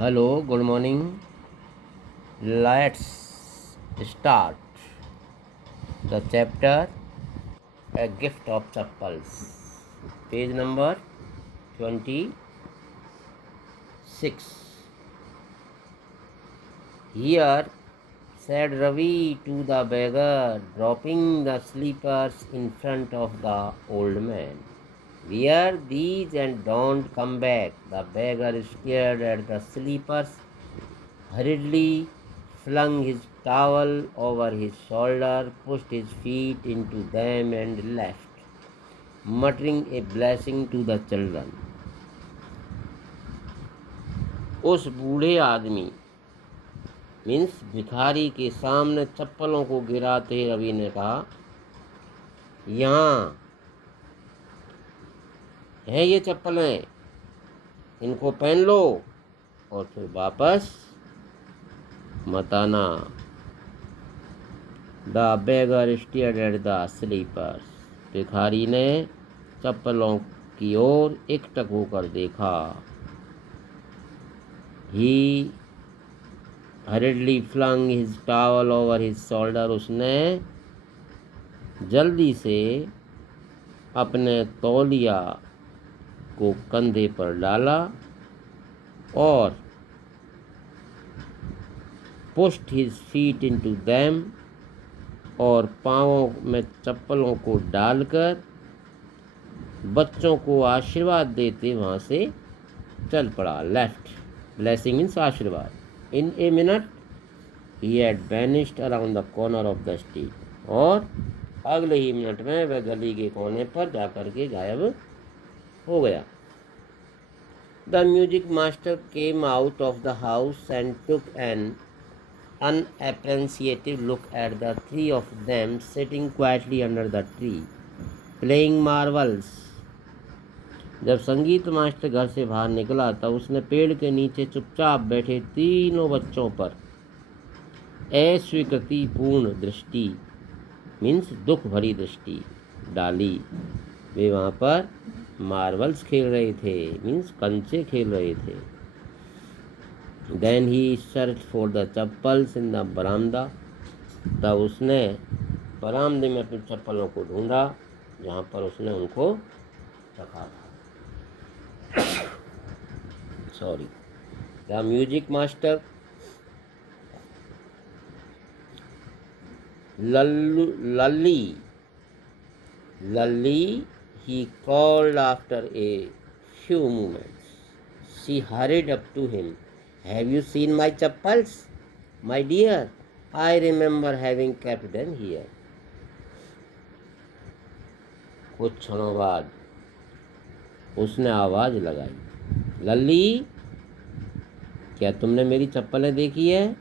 Hello, good morning. Let's start the chapter A Gift of Chappals. Page number 26. Here, said Ravi to the beggar, dropping the slippers in front of the old man. Wear these and don't come back. The beggar stared at the slippers, hurriedly flung his towel over his shoulder, pushed his feet into them and left, muttering a blessing to the children. उस बूढ़े आदमी means भिखारी के सामने चप्पलों को गिराते रवि ने कहा, यहाँ है ये चप्पलें, इनको पहन लो और फिर वापस मत आना। The beggar stared at the slippers. भिखारी ने चप्पलों की ओर एकटक होकर देखा। He hurriedly flung his towel over his shoulder. उसने जल्दी से अपने तौलिया को कंधे पर डाला और pushed his feet into them, और पाँवों में चप्पलों को डालकर बच्चों को आशीर्वाद देते वहाँ से चल पड़ा। लेफ्ट, ब्लेसिंग मीन्स आशीर्वाद। In a minute he had vanished around the corner of the street. और अगले ही मिनट में वह गली के कोने पर जाकर के गायब हो गया। The music master came out of the house and took an unappreciative look at the three of them sitting quietly under the tree, playing marbles. जब संगीत मास्टर घर से बाहर निकला तब उसने पेड़ के नीचे चुपचाप बैठे तीनों बच्चों पर अस्वीकृतिपूर्ण दृष्टि मीन्स दुख भरी दृष्टि डाली। वे वहाँ पर मार्बल्स खेल रहे थे मीन्स कंचे खेल रहे थे। Then he searched for the chappals in the बरामदा। तब उसने बरामदे में अपनी चप्पलों को ढूंढा जहाँ पर उसने उनको रखा था। Sorry. The music master Lalli he called after a few moments. She hurried up to him. Have you seen my chappals, my dear? I remember having kept them here. कुछ क्षणों बाद उसने आवाज लगाई, लल्ली, क्या तुमने मेरी चप्पलें देखी है?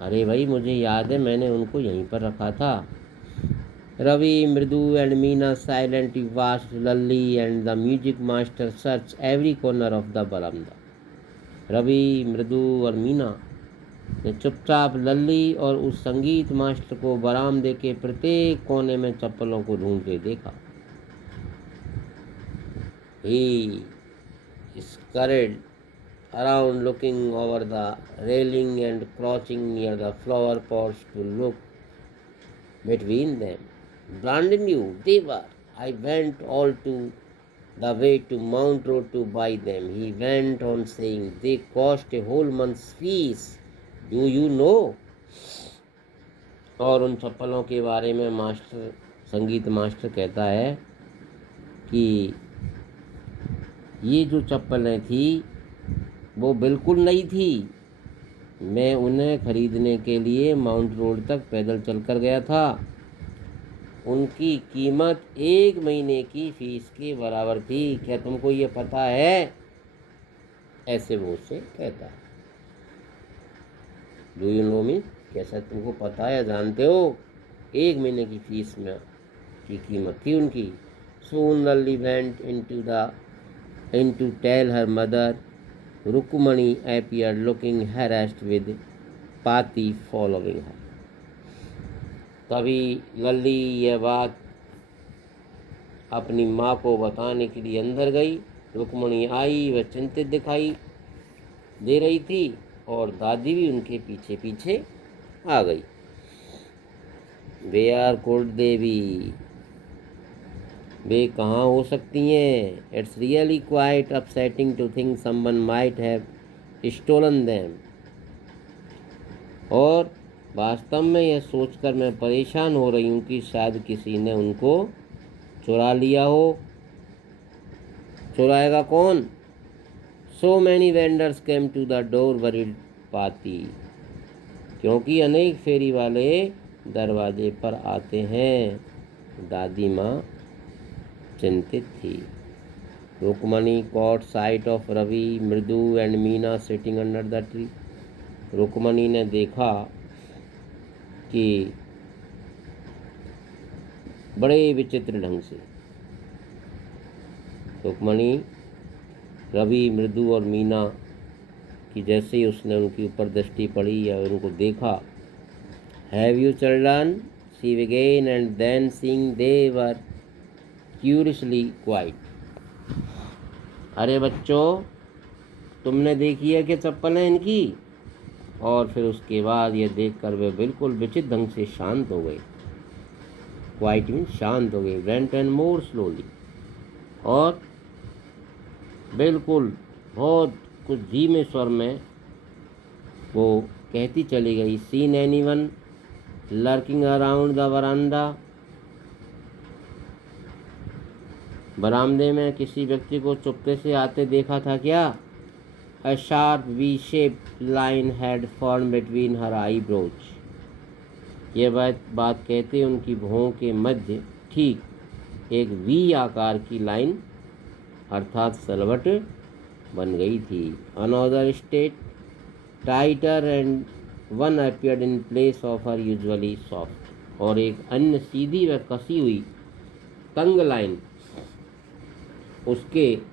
अरे भाई, मुझे याद है, मैंने उनको यहीं पर रखा था। रवि, मृदु and Meena silently watched Lalli and the music master search every corner of the veranda. Ravi, मृदु और मीना ने चुपचाप लल्ली और उस संगीत मास्टर को बरामदे के प्रत्येक कोने में चप्पलों को ढूंढ के देखा। He scurried around looking over the railing and crouching near the flower pots to look between them. Brand new they were. I went all the way to Mount Road to buy them. He went on saying, they cost a whole month's fees. Do you know? और उन चप्पलों के बारे में संगीत master कहता है कि ये जो चप्पलें थी वो बिल्कुल नई थी। मैं उन्हें खरीदने के लिए माउंट रोड तक पैदल चलकर गया था। उनकी कीमत 1 महीने की फीस के बराबर थी। क्या तुमको ये पता है? ऐसे वो उससे कहता है। डू यू नो मी? कैसा तुमको पता है, जानते हो? 1 महीने की फीस में की कीमत थी उनकी। Soon Lalli went in to tell her mother. Rukmani appeared looking harassed with Pati following her. तभी लल्ली यह बात अपनी माँ को बताने के लिए अंदर गई। रुक्मणी आई, वह चिंतित दिखाई दे रही थी और दादी भी उनके पीछे पीछे आ गई। वेयर कुड दे बी, वे कहाँ हो सकती हैं? It's really quite upsetting to think someone might have stolen them. और वास्तव में यह सोचकर मैं परेशान हो रही हूँ कि शायद किसी ने उनको चुरा लिया हो। चुराएगा कौन? So many vendors came to the door worried पाती, क्योंकि अनेक फेरी वाले दरवाजे पर आते हैं। दादी माँ चिंतित थी। Rukmini caught sight of Ravi, Mridu and Meena sitting under the tree. Rukmani ने देखा कि बड़े विचित्र ढंग से रुक्मणी, रवि, मृदु और मीना की जैसे ही उसने उनके ऊपर दृष्टि पड़ी या उनको देखा, have you children, she began, and then seeing they were curiously quiet. अरे बच्चों, तुमने देखी है कि चप्पल है इनकी? और फिर उसके बाद ये देखकर वे बिल्कुल विचित्र ढंग से शांत हो गए। क्वाइट मीन शांत हो गए। वेंट एंड मोर स्लोली, और बिल्कुल बहुत कुछ धीमे स्वर में वो कहती चली गई, seen anyone lurking around the veranda, बरामदे में किसी व्यक्ति को चुपके से आते देखा था क्या? A sharp V-shaped line had formed between her eyebrows. यह बात कहते उनकी भौं के मध्य ठीक एक वी आकार की लाइन अर्थात सलवट बन गई थी। Another state tighter and one appeared in place of her usually soft. और एक अन्य सीधी व कसी हुई तंग लाइन उसके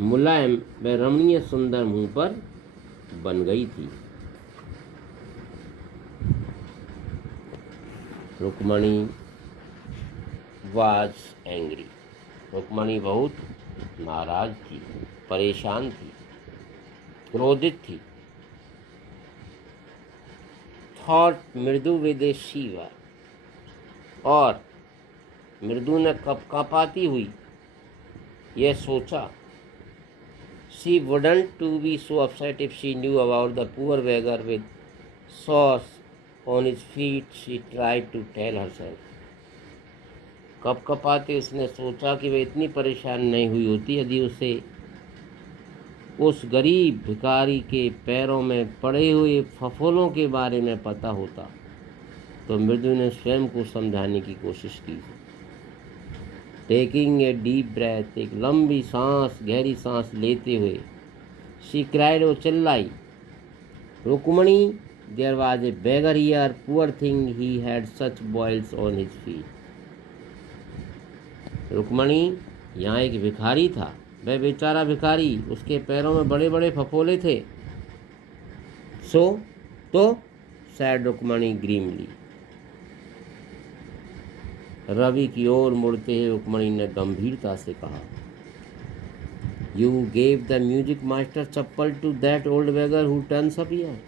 मुलायम व रमणीय सुंदर मुंह पर बन गई थी। Rukmini was angry. रुक्मणी बहुत नाराज थी, परेशान थी, क्रोधित थी। थॉट मृदु विद शिवा, और मृदु ने कपकपाती हुई यह सोचा, she wouldn't to be so upset if she knew about the poor beggar with sores on his feet, she tried to tell herself. कपकपाते उसने सोचा कि वह इतनी परेशान नहीं हुई होती यदि उसे उस गरीब भिखारी के पैरों में पड़े हुए फफोलों के बारे में पता होता। तो मृदु ने स्वयं को समझाने की कोशिश की। टेकिंग ए डीप ब्रेथ, एक लंबी सांस, गहरी सांस लेते हुए, शी क्राइड, वो चिल्लाई, Rukmani, there was a beggar here, poor thing, he had such boils on his feet. Rukmani, यहाँ एक भिखारी था, वह बेचारा भिखारी, उसके पैरों में बड़े बड़े फफोले थे। सो तो सैड रुक्मणी ग्रीमली। रवि की ओर मुड़ते हुए रुक्मणी ने गंभीरता से कहा, you gave the music master chappal to that old beggar who turns up here.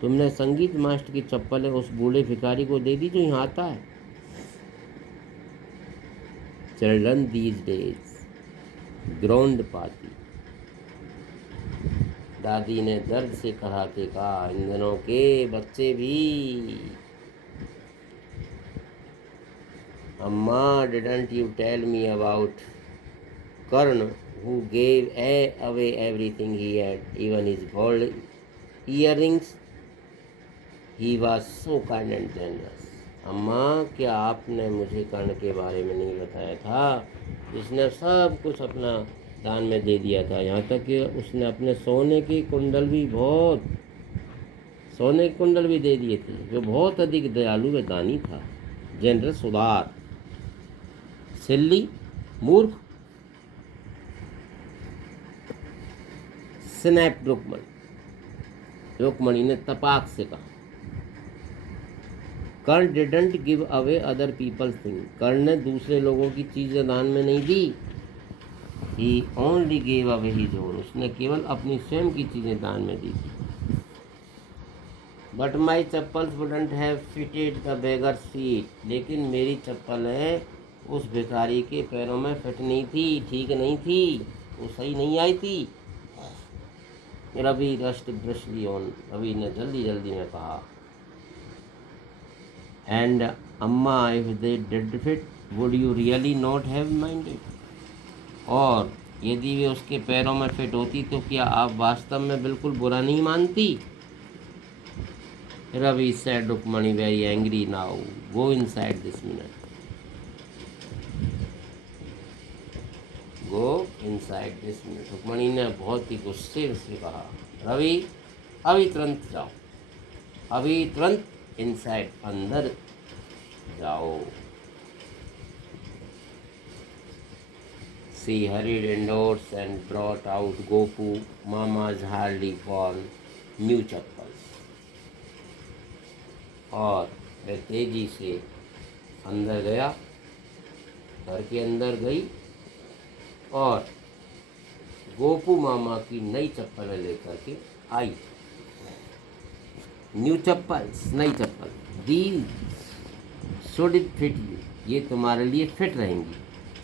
तुमने संगीत मास्टर की चप्पल उस बूढ़े भिखारी को दे दी जो यहाँ आता है। चिल्ड्रन दीज डेज ग्रोन्ड पाती। दादी ने दर्द से कराहते कहा, इन दिनों के बच्चे भी। अम्मा, didn't you tell me about Karna who gave away everything he had, even his gold earrings? He was so kind and generous. अम्मा, क्या आपने मुझे कर्ण के बारे में नहीं बताया था? जिसने सब कुछ अपना दान में दे दिया था, यहाँ तक कि उसने अपने सोने के कुंडल भी दे दिए थे। जो बहुत अधिक दयालु व दानी था। जेनरस, उदार। सिल्ली, मूर्ख। स्नैप रुक्मणी ने तपाक से कहा, Karna didn't give away other people's thing. Karna ने दूसरे लोगों की चीजें दान में नहीं दी। He only gave away his own, उसने केवल अपनी स्वयं की चीज़ें दान में दी थी। But my chappals wouldn't have fitted the beggar feet, लेकिन मेरी चप्पलें उस भिखारी के पैरों में फिट नहीं थी, ठीक नहीं थी, वो सही नहीं आई थी। रवि रस्ट ब्रशली ऑन, रवि ने जल्दी जल्दी में कहा। एंड अम्मा if they did fit would you really not have minded, और यदि वे उसके पैरों में फिट होती तो क्या आप वास्तव में बिल्कुल बुरा नहीं मानती? Ravi said Rukmini very angry now, go inside this minute, go inside this minute। Rukmini ने बहुत ही गुस्से से कहा, रवि अभी तुरंत जाओ, अभी तुरंत इनसाइड अंदर जाओ। She hurried indoors and brought out Gopu Mama's hardly worn new chappals, और वह तेजी से अंदर गया, घर के अंदर गई और गोपू मामा की नई चप्पलें लेकर के आई। न्यू चप्पल्स, नई चप्पल। These should it fit you, ये तुम्हारे लिए फिट रहेंगी।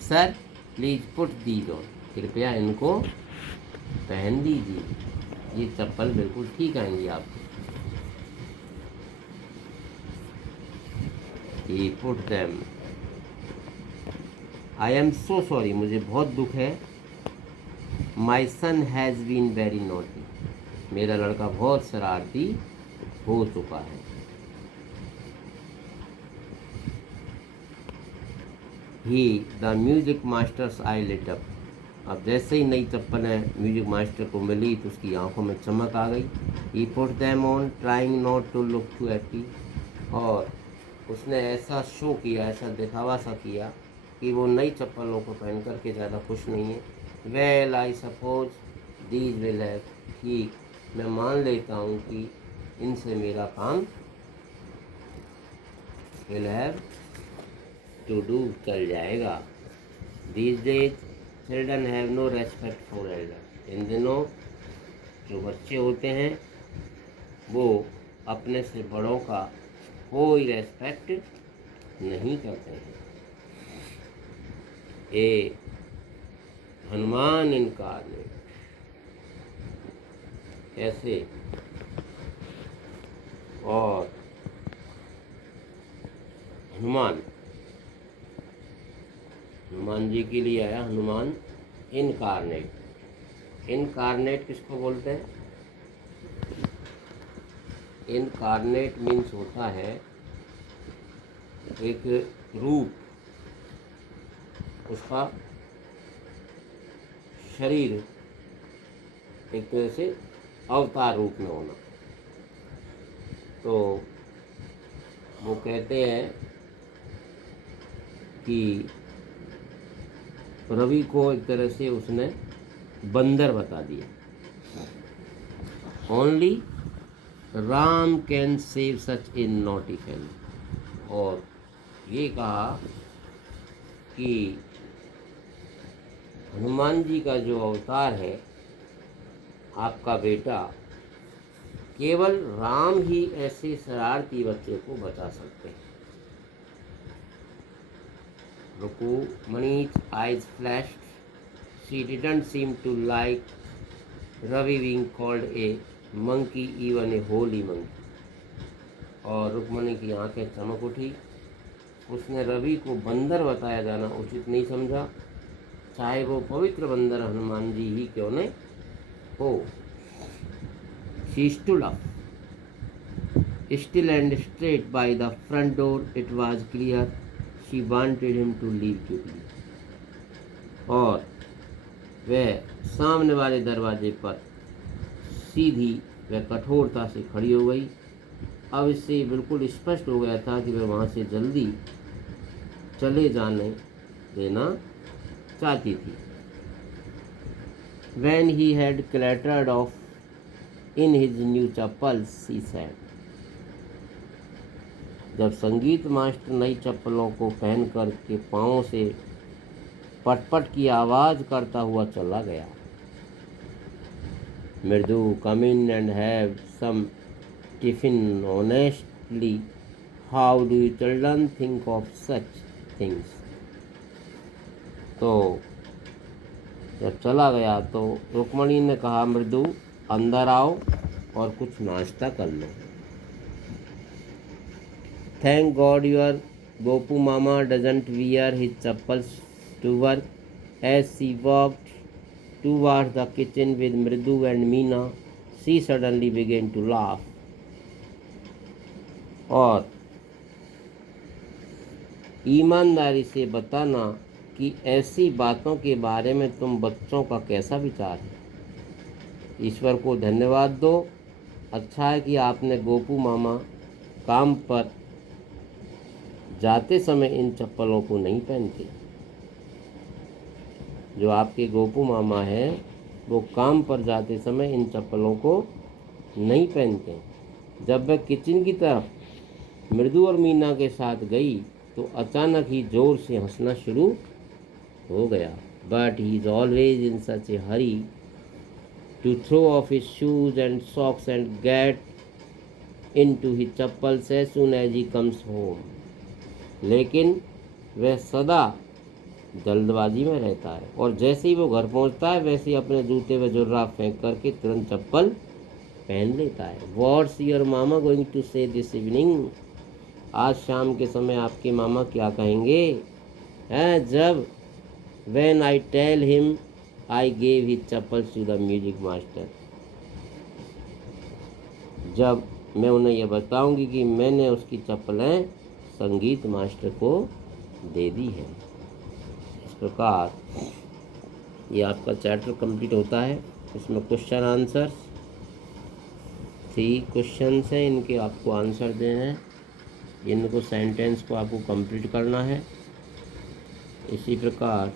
Sir please put these on, कृपया इनको पहन दीजिए, ये चप्पल बिल्कुल ठीक आएंगी आपको। He put them। I am so sorry, मुझे बहुत दुख है। My son has been very naughty, मेरा लड़का बहुत शरारती हो चुका है। He, the music master's eye lit up, अब जैसे ही नई चप्पलें म्यूजिक मास्टर को मिली तो उसकी आंखों में चमक आ गई। He put them on, trying not to look too happy, और उसने ऐसा शो किया, ऐसा दिखावा सा किया कि वो नई चप्पलों को पहन कर के ज़्यादा खुश नहीं है। Well I suppose these will have, कि मैं मान लेता हूँ कि इनसे मेरा काम विल हैव टू डू चल जाएगा। These days children have no respect for elder, इन दिनों जो बच्चे होते हैं वो अपने से बड़ों का कोई रेस्पेक्ट नहीं करते हैं। ए हनुमान इनकारनेट, कैसे? और हनुमान जी के लिए आया हनुमान इनकारनेट। इनकारनेट किसको बोलते हैं? इनकारनेट मीन्स होता है एक रूप, उसका शरीर एक तरह से अवतार रूप में होना। तो वो कहते हैं कि रवि को एक तरह से उसने बंदर बता दिया। Only Ram can save such A naughty family, और ये कहा कि हनुमान जी का जो अवतार है, आपका बेटा, केवल राम ही ऐसे शरारती बच्चे को बचा सकते हैं। रुक्मणी's eyes flashed. She didn't seem to like Ravi being called a monkey, even a holy monkey. और रुक्मणी की आंखें चमक उठी। उसने रवि को बंदर बताया जाना उचित नहीं समझा, चाहे वो पवित्र बंदर हनुमान जी ही क्यों न हो। She stood up, still and straight by the front door. It was clear she wanted him to leave quickly, और वह सामने वाले दरवाजे पर सीधी वह कठोरता से खड़ी हो गई। अब इससे बिल्कुल स्पष्ट हो गया था कि वह वहाँ से जल्दी चले जाने देना चाहती थी। When he had clattered off in his new chappals, she said, जब संगीत मास्टर नई चप्पलों को पहन कर के पाँव से पटपट की आवाज़ करता हुआ चला गया। Mridu, come in and have some tiffin honestly, how do you children think of such things. तो जब चला गया तो रुक्मणी ने कहा, मृदु अंदर आओ और कुछ नाश्ता कर लो। Thank God your Gopu mama doesn't wear his chappals to work. As she walked towards the kitchen with Mridu and Meena, she suddenly began to laugh. और ईमानदारी से बताना कि ऐसी बातों के बारे में तुम बच्चों का कैसा विचार है। ईश्वर को धन्यवाद दो, अच्छा है कि आपने गोपू मामा काम पर जाते समय इन चप्पलों को नहीं पहनते। जो आपके गोपू मामा हैं वो काम पर जाते समय इन चप्पलों को नहीं पहनते। जब वह किचन की तरफ मृदु और मीना के साथ गई तो अचानक ही जोर से हंसना शुरू हो गया। But he is always in such a hurry to throw off his shoes and socks and get into his chappals as soon as he comes home. लेकिन वह सदा जल्दबाजी में रहता है और जैसे ही वो घर पहुंचता है वैसे ही अपने जूते व जुर्राब फेंक करके तुरंत चप्पल पहन लेता है। What's your mama going to say this evening. आज शाम के समय आपके मामा क्या कहेंगे हैं जब when I tell him I gave his chappals to the music master. जब मैं उन्हें यह बताऊंगी कि मैंने उसकी चप्पलें संगीत मास्टर को दे दी है। इस प्रकार ये आपका चैप्टर कंप्लीट होता है। इसमें क्वेश्चन आंसर्स 3 क्वेश्चंस हैं, इनके आपको आंसर देने हैं। इनको सेंटेंस को आपको कंप्लीट करना है। इसी प्रकार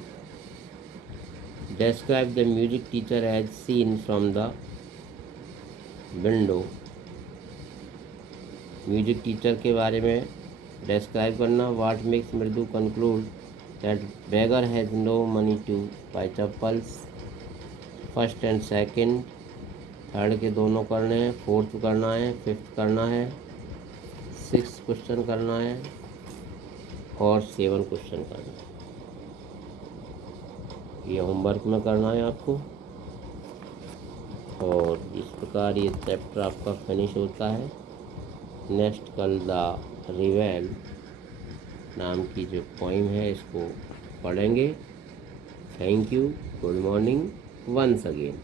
describe the music teacher as seen from the window. Music teacher के बारे में डिस्क्राइब करना। What makes Mridu conclude that beggar has no money to buy chappals. First and second, third के दोनों करने हैं, फोर्थ करना है, फिफ्थ करना है, 6 क्वेश्चन करना है और 7 क्वेश्चन करना है। ये होमवर्क में करना है आपको। और इस प्रकार ये चैप्टर आपका फिनिश होता है। नेक्स्ट कल द रिवेल नाम की जो पोइम है इसको पढ़ेंगे। Thank you, good morning once again.